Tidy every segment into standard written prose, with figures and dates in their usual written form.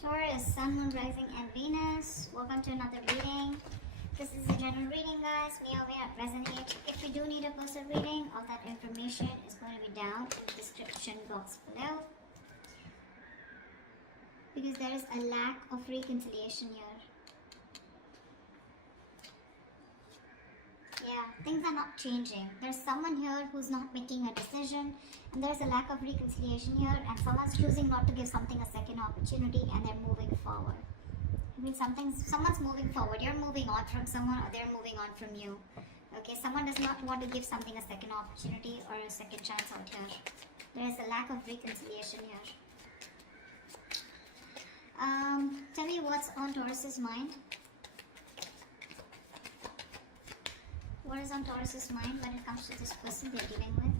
Taurus, Sun, Moon, Rising, and Venus. Welcome to another reading. This is a general reading, guys. May or may not resonate. If you do need a personal reading, all that information is going to be down in the description box below. Because there is a lack of reconciliation here. Yeah, things are not changing. There's someone here who's not making a decision, and there's a lack of reconciliation here, and someone's choosing not to give something a second opportunity, and they're moving forward. I mean, someone's moving forward. You're moving on from someone, or they're moving on from you. Okay, someone does not want to give something a second opportunity or a second chance out here. There is a lack of reconciliation here. Tell me what's on Taurus's mind. What is on Taurus's mind when it comes to this person they're dealing with?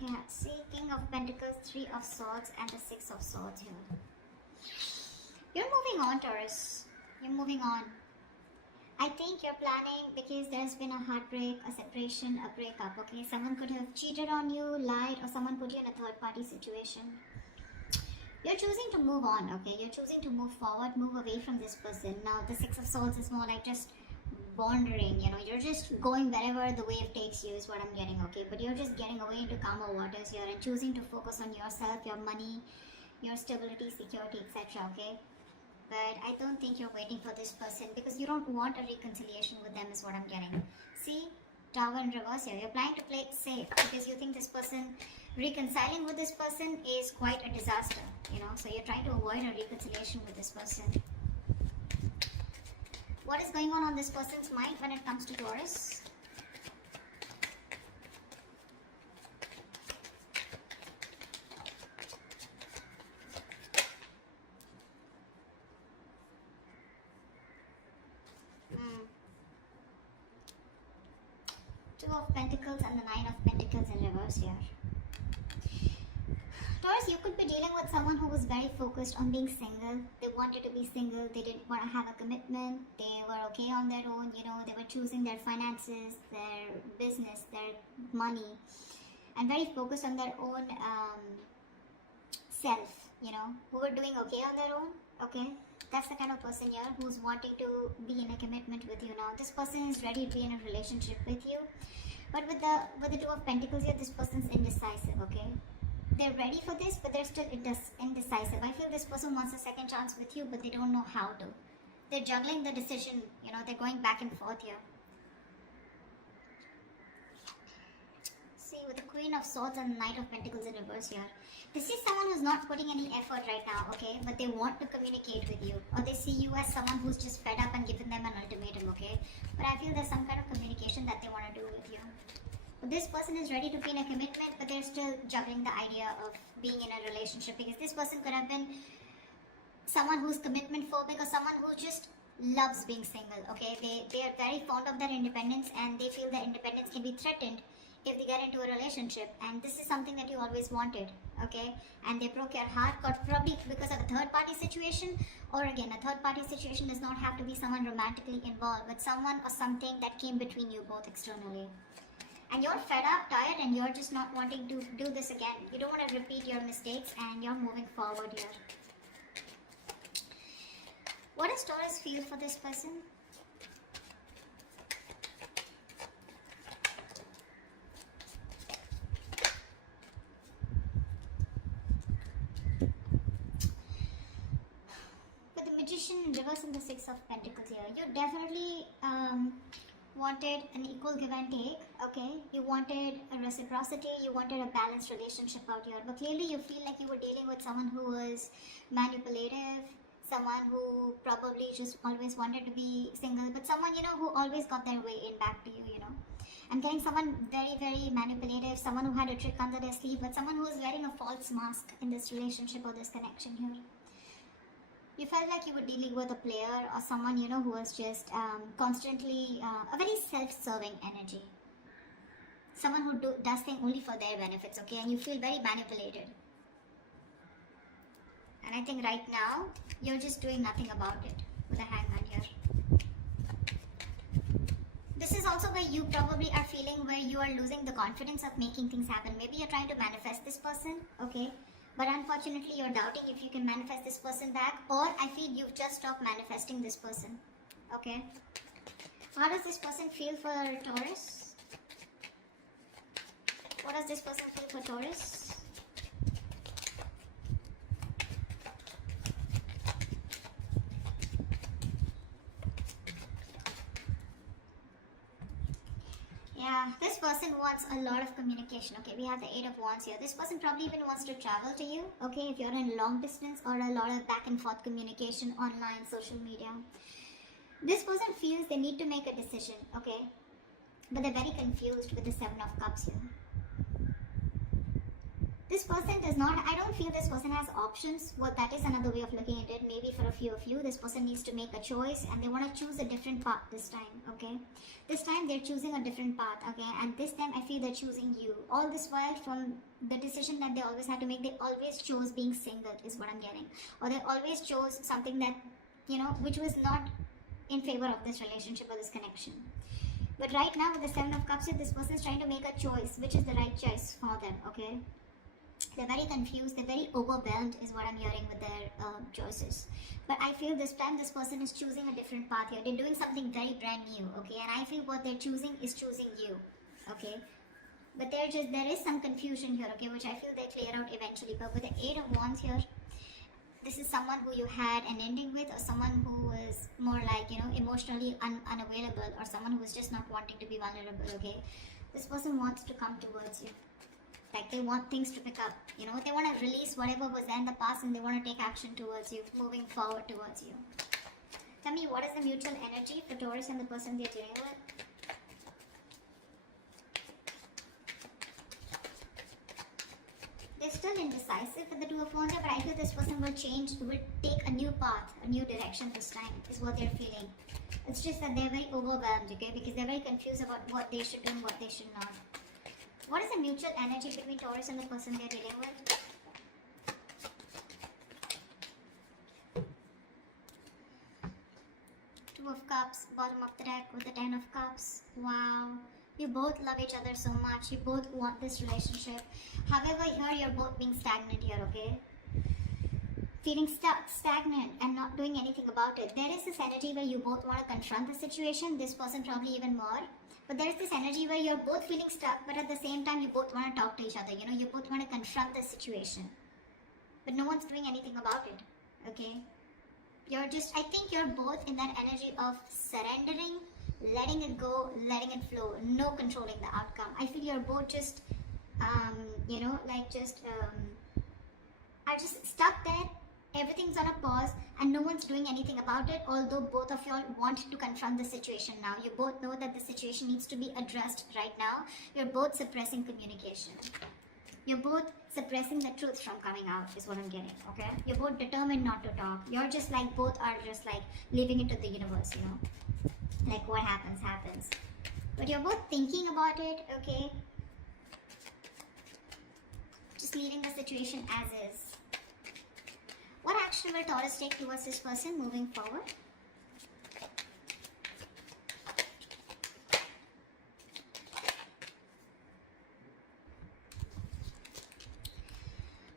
Yeah, see, King of Pentacles, 3 of Swords, and the 6 of Swords here. You're moving on, Taurus. You're moving on. I think you're planning because there's been a heartbreak, a separation, a breakup, okay? Someone could have cheated on you, lied, or someone put you in a third-party situation. You're choosing to move on, okay? You're choosing to move forward, move away from this person. Now, the 6 of Swords is more like just wandering, you know? You're just going wherever the wave takes you is what I'm getting, okay? But you're just getting away into calmer waters here and choosing to focus on yourself, your money, your stability, security, etc., okay? But I don't think you're waiting for this person because you don't want a reconciliation with them is what I'm getting. See? Tower in reverse here. You're planning to play it safe because you think this person, reconciling with this person is quite a disaster, you know, so you're trying to avoid a reconciliation with this person. What is going on this person's mind when it comes to Taurus? Two of Pentacles and the 9 of Pentacles in reverse here. Taurus, you could be dealing with someone who was very focused on being single. They wanted to be single. They didn't want to have a commitment. They were okay on their own. You know, they were choosing their finances, their business, their money, and very focused on their own self, you know, who were doing okay on their own. Okay, that's the kind of person here who's wanting to be in a commitment with you now. This person is ready to be in a relationship with you. But with the 2 of Pentacles here, this person's indecisive, okay? They're ready for this, but they're still indecisive. I feel this person wants a second chance with you, but they don't know how to. They're juggling the decision, you know, they're going back and forth here. See, with the Queen of Swords and the Knight of Pentacles in reverse here. This is someone who's not putting any effort right now, okay? But they want to communicate with you. Or they see you as someone who's just fed up and given them an ultimatum, okay? But I feel there's some kind of communication that they want to do with you. But this person is ready to be in a commitment, but they're still juggling the idea of being in a relationship. Because this person could have been someone who's commitment phobic or someone who just loves being single, okay? They are very fond of their independence and they feel their independence can be threatened if they get into a relationship, and this is something that you always wanted, okay? And they broke your heart, probably because of a third-party situation, or again, a third-party situation does not have to be someone romantically involved, but someone or something that came between you both externally. And you're fed up, tired, and you're just not wanting to do this again. You don't want to repeat your mistakes, and you're moving forward here. What does Taurus feel for this person? In reverse and the 6 of Pentacles here, you definitely wanted an equal give and take, okay? You wanted a reciprocity, you wanted a balanced relationship out here, but clearly you feel like you were dealing with someone who was manipulative, someone who probably just always wanted to be single, but someone, you know, who always got their way in back to you, you know. I'm getting someone very, very manipulative, someone who had a trick under their sleeve, but someone who is wearing a false mask in this relationship or this connection here. You felt like you were dealing with a player or someone, you know, who was just constantly a very self-serving energy. Someone who does things only for their benefits, okay? And you feel very manipulated. And I think right now, you're just doing nothing about it with a hangman here. This is also where you probably are feeling where you are losing the confidence of making things happen. Maybe you're trying to manifest this person, okay? But unfortunately, you're doubting if you can manifest this person back, or I feel you've just stopped manifesting this person, okay? How does this person feel for Taurus? What does this person feel for Taurus? Yeah, this person wants a lot of communication. Okay, we have the 8 of Wands here. This person probably even wants to travel to you. Okay, if you're in long distance, or a lot of back and forth communication online, social media. This person feels they need to make a decision. Okay, but they're very confused with the 7 of Cups here. This person does not, I don't feel this person has options. Well, that is another way of looking at it. Maybe for a few of you, this person needs to make a choice and they want to choose a different path this time, okay? This time they're choosing a different path, okay? And this time I feel they're choosing you. All this while, from the decision that they always had to make, they always chose being single, is what I'm getting. Or they always chose something that, you know, which was not in favor of this relationship or this connection. But right now with the 7 of Cups here, this person is trying to make a choice, which is the right choice for them, okay? They're very confused, they're very overwhelmed is what I'm hearing with their choices. But I feel this time this person is choosing a different path here. They're doing something very brand new, okay? And I feel what they're choosing is choosing you, okay? But there is some confusion here, okay? Which I feel they clear out eventually. But with the 8 of Wands here, this is someone who you had an ending with, or someone who is more like, you know, emotionally unavailable, or someone who is just not wanting to be vulnerable, okay? This person wants to come towards you. Like they want things to pick up, you know, they want to release whatever was there in the past and they want to take action towards you, moving forward towards you. Tell me, what is the mutual energy for Taurus and the person they're dealing with? They're still indecisive with the 2 of Wands, but I feel this person will take a new path, a new direction this time, is what they're feeling. It's just that they're very overwhelmed, okay, because they're very confused about what they should do and what they should not. What is the mutual energy between Taurus and the person they're dealing with? Two of Cups, bottom of the deck with the 10 of Cups. Wow. You both love each other so much. You both want this relationship. However, here you're both being stagnant here, okay? Feeling stuck, stagnant, and not doing anything about it. There is this energy where you both want to confront the situation. This person probably even more. But there is this energy where you're both feeling stuck, but at the same time you both want to talk to each other. You know, you both want to confront the situation. But no one's doing anything about it, okay? I think you're both in that energy of surrendering, letting it go, letting it flow, no controlling the outcome. I feel you're both just, you know, like are just stuck there. Everything's on a pause and no one's doing anything about it, although both of y'all want to confront the situation now. You both know that the situation needs to be addressed right now. You're both suppressing communication. You're both suppressing the truth from coming out, is what I'm getting, okay? You're both determined not to talk. You're just like, both are just like leaving it to the universe, you know? Like what happens, happens. But you're both thinking about it, okay? Just leaving the situation as is. What action will Taurus take towards this person moving forward?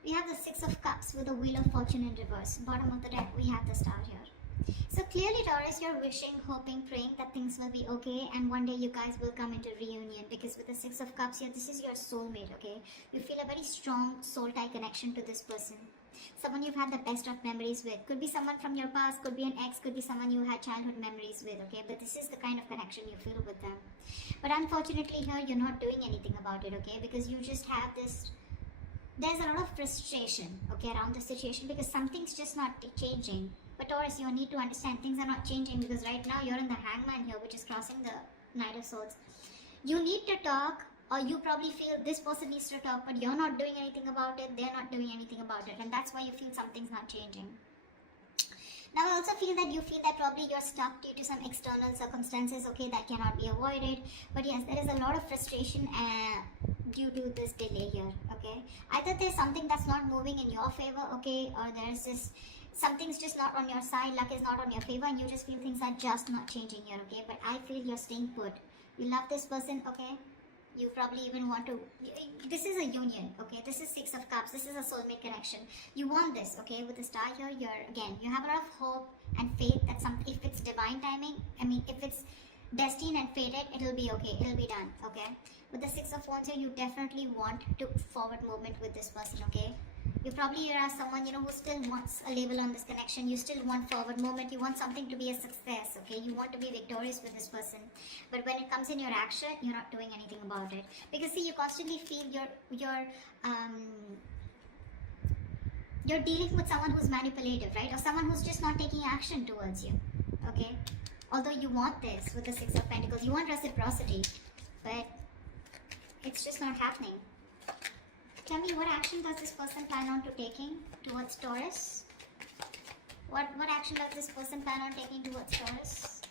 We have the 6 of Cups with the Wheel of Fortune in reverse. Bottom of the deck, we have the Star here. So clearly, Taurus, you're wishing, hoping, praying that things will be okay and one day you guys will come into reunion, because with the 6 of Cups here, this is your soulmate, okay? You feel a very strong soul tie connection to this person. Someone you've had the best of memories with. Could be someone from your past, could be an ex, could be someone you had childhood memories with, okay? But this is the kind of connection you feel with them. But unfortunately here, you're not doing anything about it, okay? Because you just have this, there's a lot of frustration, okay, around the situation, because something's just not changing. But Taurus, you need to understand things are not changing, because right now you're in the Hangman here, which is crossing the Knight of Swords. You need to talk, or you probably feel this person needs to talk, but you're not doing anything about it, they're not doing anything about it, and that's why you feel something's not changing. Now I also feel that probably you're stuck due to some external circumstances, okay, that cannot be avoided. But yes, there is a lot of frustration due to this delay here, okay. Either there's something that's not moving in your favor, okay, or there's this, something's just not on your side, luck is not on your favor, and you just feel things are just not changing here, okay. But I feel you're staying put. You love this person, okay? You probably even want to, this is a union, okay? This is Six of Cups. This is a soulmate connection. You want this, okay? With the star here, you have a lot of hope and faith that if it's divine timing, I mean, if it's destined and fated, it'll be okay. It'll be done, okay? With the Six of Wands here, you definitely want to forward movement with this person, okay? You probably are someone, who still wants a label on this connection. You still want forward movement. You want something to be a success, okay? You want to be victorious with this person. But when it comes in your action, you're not doing anything about it. Because see, you constantly feel you're dealing with someone who's manipulative, right? Or someone who's just not taking action towards you, okay? Although you want this with the Six of Pentacles, you want reciprocity, but it's just not happening. Tell me, what action does this person plan on to taking towards Taurus? What action does this person plan on taking towards Taurus?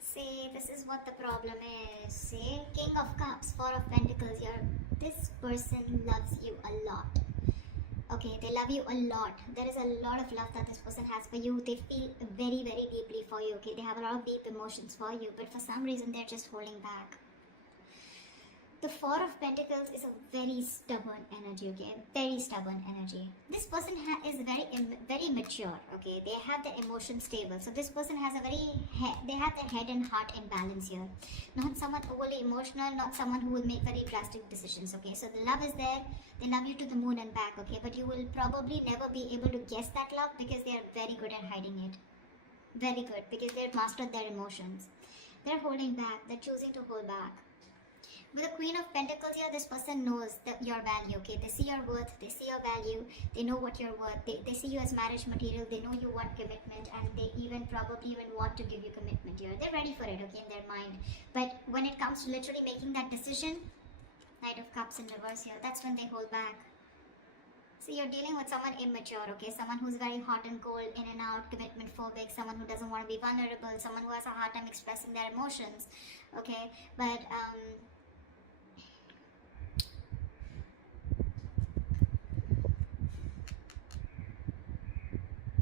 See, this is what the problem is. See, King of Cups, Four of Pentacles here. This person loves you a lot. Okay, they love you a lot. There is a lot of love that this person has for you. They feel very, very deeply for you. Okay, they have a lot of deep emotions for you, but for some reason they're just holding back. The Four of Pentacles is a very stubborn energy, okay? Very stubborn energy. This person is very mature, okay? They have the emotion stable. So this person has they have their head and heart in balance here. Not someone overly emotional, not someone who will make very drastic decisions, okay? So the love is there. They love you to the moon and back, okay? But you will probably never be able to guess that love because they are very good at hiding it. Very good, because they've mastered their emotions. They're holding back. They're choosing to hold back. With the Queen of Pentacles here, this person knows your value, okay? They see your worth, they see your value, they know what you're worth, they see you as marriage material, they know you want commitment, and they probably even want to give you commitment here. They're ready for it, okay, in their mind. But when it comes to literally making that decision, Knight of Cups in reverse here, that's when they hold back. So you're dealing with someone immature, okay? Someone who's very hot and cold, in and out, commitment phobic, someone who doesn't want to be vulnerable, someone who has a hard time expressing their emotions, okay? But,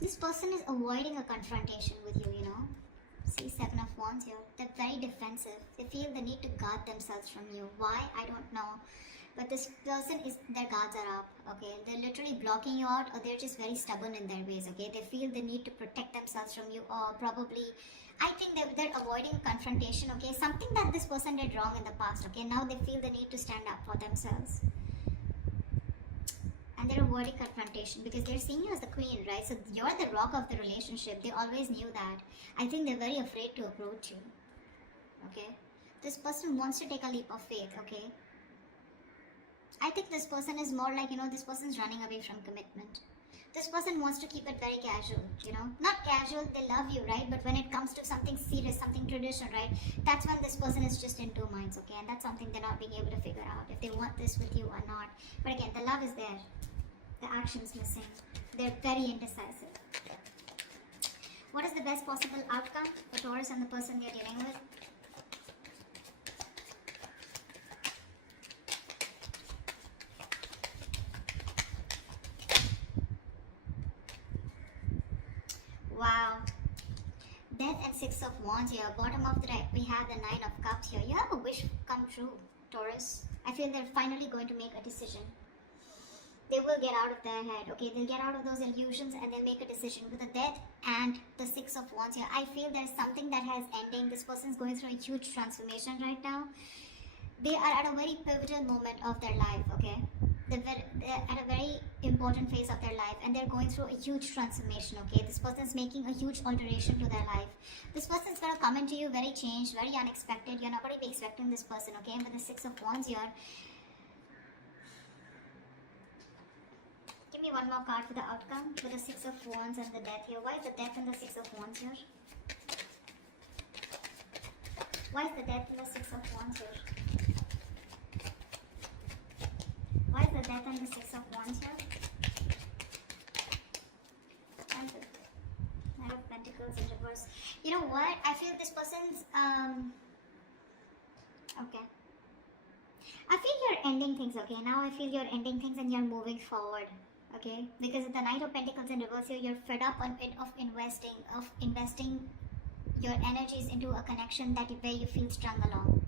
this person is avoiding a confrontation with you, See, Seven of Wands here. They're very defensive. They feel the need to guard themselves from you. Why? I don't know. But this person their guards are up, okay? They're literally blocking you out, or they're just very stubborn in their ways, okay? They feel the need to protect themselves from you, or probably, I think they're avoiding confrontation, okay? Something that this person did wrong in the past, okay? Now they feel the need to stand up for themselves. And they're avoiding confrontation because they're seeing you as the queen, right? So you're the rock of the relationship. They always knew that. I think they're very afraid to approach you, okay? This person wants to take a leap of faith, okay? I think this person is more like, this person's running away from commitment. This person wants to keep it very casual, Not casual, they love you, right? But when it comes to something serious, something traditional, right? That's when this person is just in two minds, okay? And that's something they're not being able to figure out, if they want this with you or not. But again, the love is there. The action's missing. They're very indecisive. What is the best possible outcome for Taurus and the person they're dealing with? Wow. Death and Six of Wands here. Bottom of the deck, we have the Nine of Cups here. You have a wish come true, Taurus. I feel they're finally going to make a decision. They will get out of their head, okay? They'll get out of those illusions and they'll make a decision. With the Death and the Six of Wands here, I feel there's something that has ending. This person's going through a huge transformation right now. They are at a very pivotal moment of their life, okay? They're at a very important phase of their life and they're going through a huge transformation, okay? This person's making a huge alteration to their life. This person's going to come into you very changed, very unexpected. You're not going to be expecting this person, okay? And with the Six of Wands here, give me one more card for the outcome. With the Six of Wands and the Death here. Why is the Death and the Six of Wands here? Why is the Death and the Six of Wands here? Why is the Death and the Six of Wands here? And the Knight of Pentacles in reverse. You know what? I feel this person's okay. I feel you're ending things, okay? Now I feel you're ending things and you're moving forward, okay? Because the Knight of Pentacles in reverse here, you're fed up of investing your energies into a connection where you feel strung along.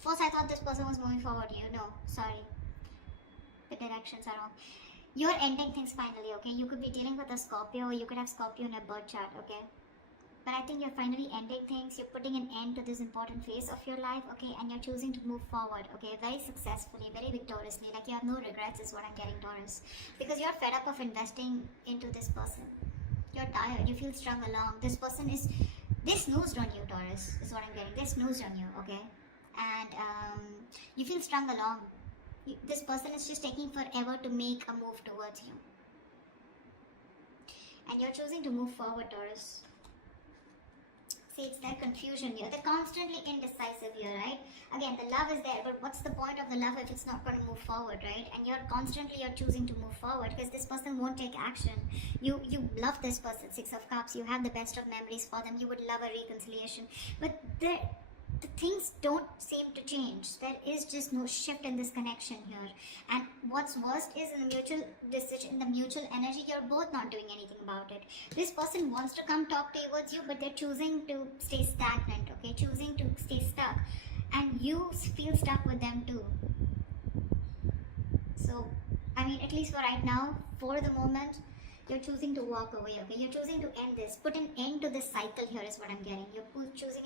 First, I thought this person was moving forward. No, sorry. The directions are wrong. You're ending things finally, okay? You could be dealing with a Scorpio, or you could have Scorpio in a birth chart, okay? But I think you're finally ending things. You're putting an end to this important phase of your life, okay? And you're choosing to move forward, okay? Very successfully, very victoriously. Like you have no regrets is what I'm getting, Taurus. Because you're fed up of investing into this person. You're tired. You feel strung along. This person they snoozed on you, Taurus, is what I'm getting. They snoozed on you, okay? And you feel strung along. This person is just taking forever to make a move towards you. And you're choosing to move forward, Taurus. See, it's that confusion here. They're constantly indecisive here, right? Again, the love is there, but what's the point of the love if it's not going to move forward, right? And you're choosing to move forward because this person won't take action. You love this person, Six of Cups. You have the best of memories for them. You would love a reconciliation. But the things don't seem to change. There is just no shift in this connection here. And what's worst is in the mutual decision, in the mutual energy, you're both not doing anything about it. This person wants to come talk towards you, but they're choosing to stay stagnant, okay? Choosing to stay stuck. And you feel stuck with them too. So, I mean, at least for right now, for the moment, you're choosing to walk away, okay? You're choosing to end this. Put an end to this cycle here is what I'm getting. You're choosing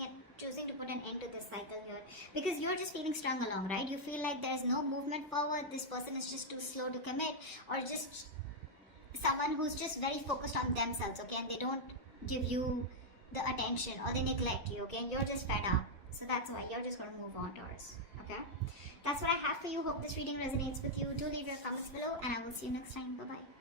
to put an end to this cycle here. Because you're just feeling strung along, right? You feel like there's no movement forward. This person is just too slow to commit. Or just someone who's just very focused on themselves, okay? And they don't give you the attention or they neglect you, okay? And you're just fed up. So that's why you're just going to move on, Taurus, okay? That's what I have for you. Hope this reading resonates with you. Do leave your comments below and I will see you next time. Bye-bye.